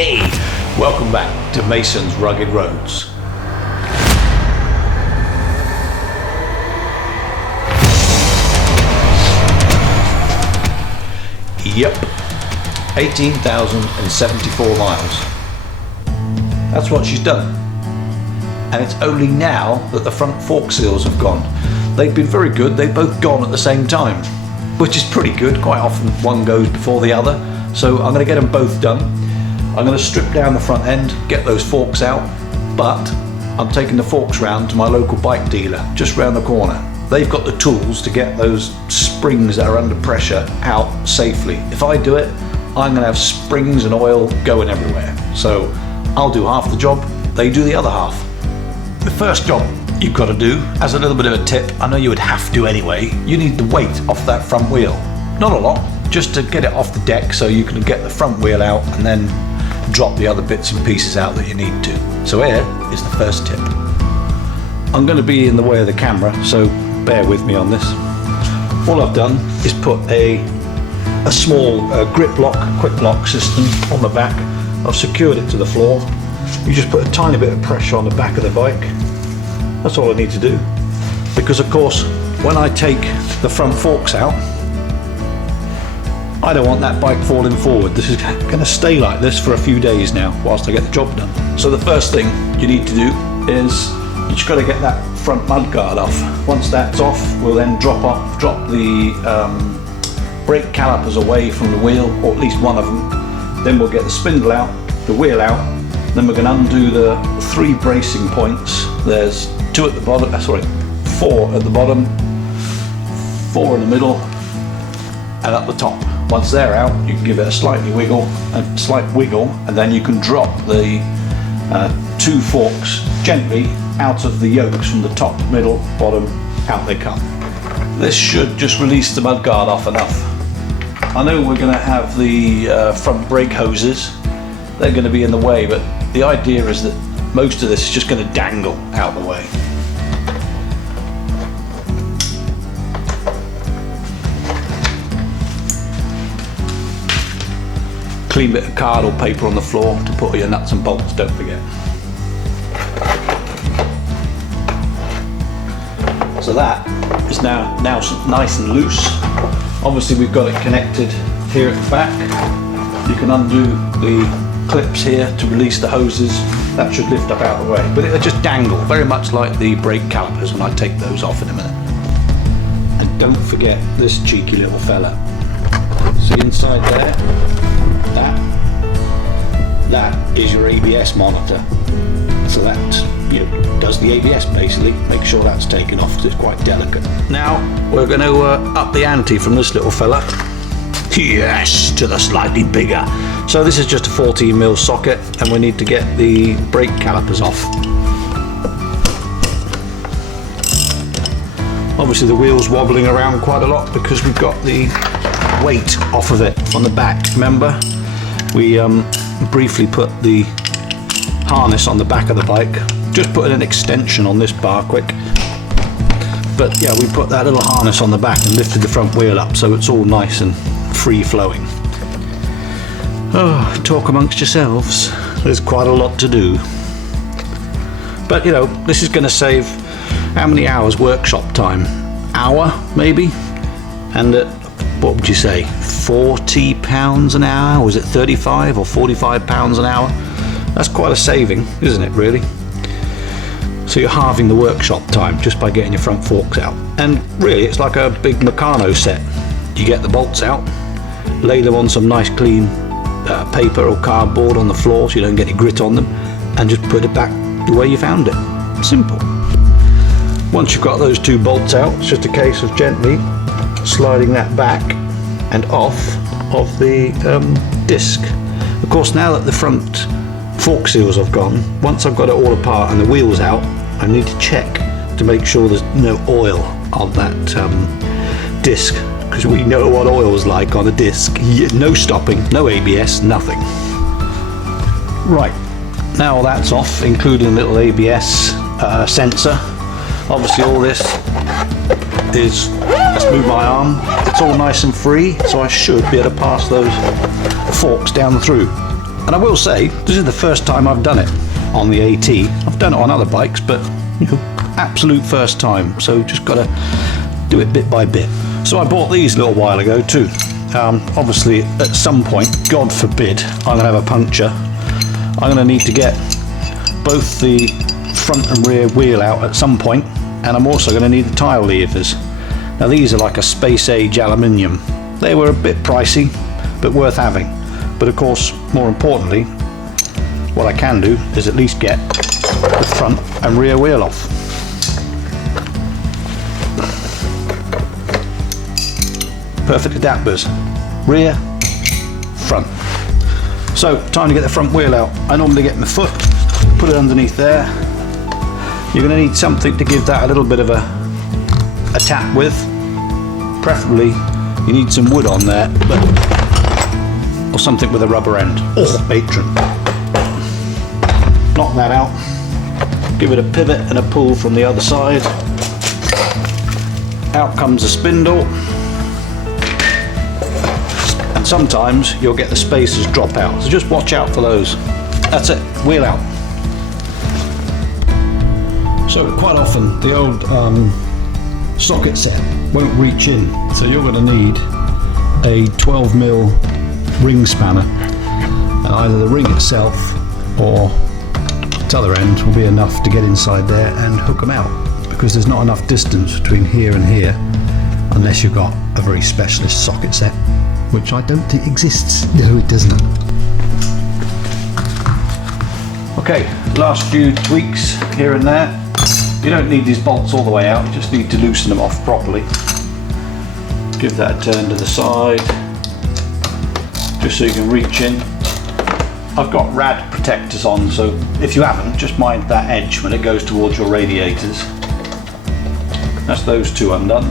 Hey, welcome back to Mason's Rugged Roads. Yep, 18,074 miles. That's what she's done. And it's only now that the front fork seals have gone. They've been very good, they've both gone at the same time, which is pretty good. Quite often one goes before the other. So I'm going to get them both done. I'm going to strip down the front end, get those forks out, but I'm taking the forks round to my local bike dealer, just round the corner. They've got the tools to get those springs that are under pressure out safely. If I do it, I'm going to have springs and oil going everywhere. So I'll do half the job, they do the other half. The first job you've got to do, as a little bit of a tip, I know you would have to anyway, you need the weight off that front wheel. Not a lot, just to get it off the deck so you can get the front wheel out and then drop the other bits and pieces out that you need to. So here is the first tip. I'm going to be in the way of the camera, so bear with me on this. All I've done is put a small grip lock, quick lock system on the back. I've secured it to the floor. You just put a tiny bit of pressure on the back of the bike. That's all I need to do. Because of course, when I take the front forks out, I don't want that bike falling forward. This is going to stay like this for a few days now whilst I get the job done. So the first thing you need to do is you just got to get that front mudguard off. Once that's off, we'll then drop the brake calipers away from the wheel, or at least one of them. Then we'll get the spindle out, the wheel out. Then we're going to undo the 3 bracing points. There's 2 at the bottom, 4 at the bottom, 4 in the middle, and at the top. Once they're out, you can give it a slight wiggle, and then you can drop the 2 forks gently out of the yokes from the top, middle, bottom, out they come. This should just release the mudguard off enough. I know we're going to have the front brake hoses. They're going to be in the way, but the idea is that most of this is just going to dangle out the way. Clean bit of card or paper on the floor to put all your nuts and bolts, don't forget. So that is now nice and loose. Obviously we've got it connected here at the back. You can undo the clips here to release the hoses. That should lift up out of the way, but it'll just dangle, very much like the brake calipers when I take those off in a minute. And don't forget this cheeky little fella. See inside there? That is your ABS monitor. So that does the ABS basically. Make sure that's taken off because it's quite delicate. Now we're going to up the ante from this little fella. Yes, to the slightly bigger. So this is just a 14mm socket, and we need to get the brake calipers off. Obviously the wheel's wobbling around quite a lot because we've got the weight off of it on the back. Remember, we briefly put the harness on the back of the bike. Just putting an extension on this bar quick. But yeah, we put that little harness on the back and lifted the front wheel up so it's all nice and free flowing. Oh, talk amongst yourselves. There's quite a lot to do. But this is going to save how many hours workshop time? Hour maybe? And at, what would you say, £40 an hour? Was it 35 or 45 pounds an hour? That's quite a saving, isn't it, really? So you're halving the workshop time just by getting your front forks out. And really, it's like a big Meccano set. You get the bolts out, lay them on some nice clean paper or cardboard on the floor so you don't get any grit on them, and just put it back the way you found it. Simple. Once you've got those 2 bolts out, it's just a case of gently sliding that back and off of the disc. Of course, now that the front fork seals have gone, once I've got it all apart and the wheels out, I need to check to make sure there's no oil on that disc, because we know what oil's like on a disc. No stopping, no ABS, nothing. Right, now that's off, including a little ABS sensor. Obviously all this is, let's move my arm, it's all nice and free, so I should be able to pass those forks down through. And I will say, this is the first time I've done it on the AT. I've done it on other bikes, but you know, absolute first time. So just got to do it bit by bit. So I bought these a little while ago too. Obviously, at some point, God forbid, I'm going to have a puncture. I'm going to need to get both the front and rear wheel out at some point, and I'm also going to need the tyre levers. Now these are like a space age aluminium. They were a bit pricey, but worth having. But of course, more importantly, what I can do is at least get the front and rear wheel off. Perfect adapters, rear, front. So time to get the front wheel out. I normally get my foot, put it underneath there. You're going to need something to give that a little bit of a tap with. Preferably you need some wood on there, or something with a rubber end, or matron. Knock that out, give it a pivot and a pull from the other side. Out comes the spindle. And sometimes you'll get the spacers drop out, so just watch out for those. That's it, wheel out. So quite often the old socket set won't reach in, so you're going to need a 12mm ring spanner, and either the ring itself or its other end will be enough to get inside there and hook them out, because there's not enough distance between here and here unless you've got a very specialist socket set, which I don't think exists. No, it doesn't. Okay, last few tweaks here and there. You don't need these bolts all the way out, you just need to loosen them off properly. Give that a turn to the side, just so you can reach in. I've got rad protectors on, so if you haven't, just mind that edge when it goes towards your radiators. That's those two undone.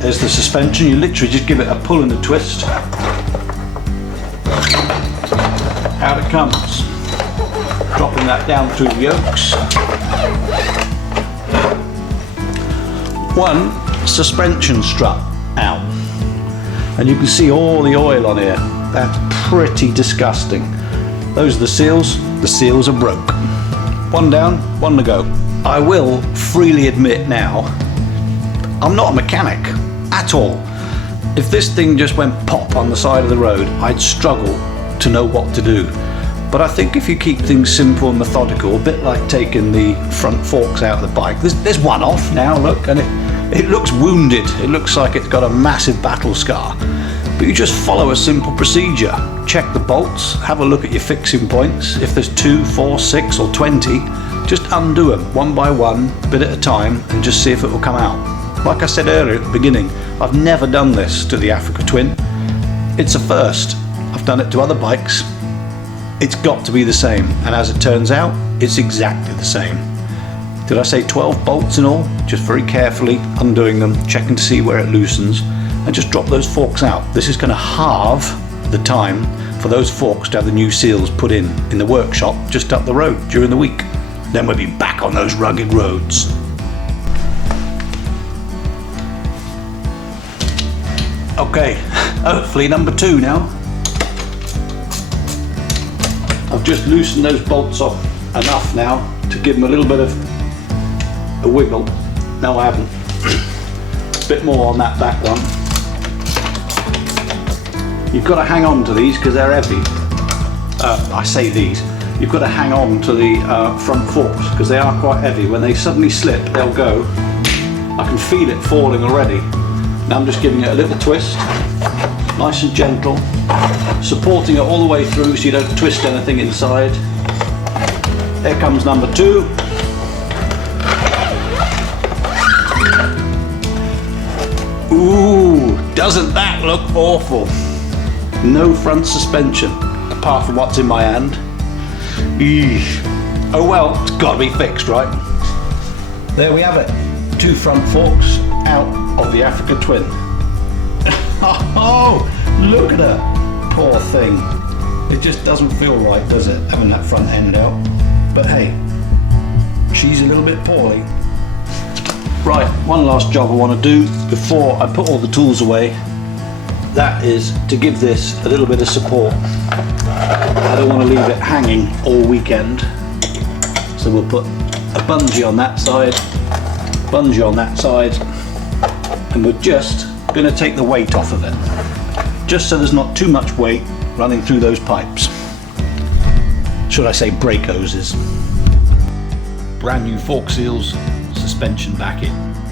There's the suspension, you literally just give it a pull and a twist. Out it comes. Dropping that down through the yokes. One suspension strut out. And you can see all the oil on here. That's pretty disgusting. Those are the seals. The seals are broke. One down, one to go. I will freely admit now, I'm not a mechanic at all. If this thing just went pop on the side of the road, I'd struggle to know what to do. But I think if you keep things simple and methodical, a bit like taking the front forks out of the bike, there's one off now, look, and it looks wounded. It looks like it's got a massive battle scar. But you just follow a simple procedure. Check the bolts, have a look at your fixing points. If there's 2, 4, 6 or 20, just undo them one by one, a bit at a time, and just see if it will come out. Like I said earlier at the beginning, I've never done this to the Africa Twin. It's a first. I've done it to other bikes. It's got to be the same, and as it turns out, it's exactly the same. Did I say 12 bolts in all? Just very carefully undoing them, checking to see where it loosens, and just drop those forks out. This is going to halve the time for those forks to have the new seals put in the workshop just up the road during the week. Then we'll be back on those rugged roads. Okay, hopefully number 2 now. I've just loosened those bolts off enough now to give them a little bit of a wiggle. No, I haven't. A bit more on that back one. You've got to hang on to these because they're heavy. I say these. You've got to hang on to the front forks because they are quite heavy. When they suddenly slip, they'll go. I can feel it falling already. Now I'm just giving it a little twist, nice and gentle, supporting it all the way through so you don't twist anything inside. There comes number 2. Ooh, doesn't that look awful? No front suspension, apart from what's in my hand. Eesh. Oh well, it's got to be fixed, right? There we have it. 2 front forks out of the Africa Twin. Oh, look at her. Poor thing. It just doesn't feel right, does it, having that front end out? But hey, she's a little bit poorly. Right, one last job I want to do before I put all the tools away. that is to give this a little bit of support. I don't want to leave it hanging all weekend, so we'll put a bungee on that side, bungee on that side, and we're just going to take the weight off of it, just so there's not too much weight running through those pipes. Should I say brake hoses. Brand new Fork Seals suspension back in.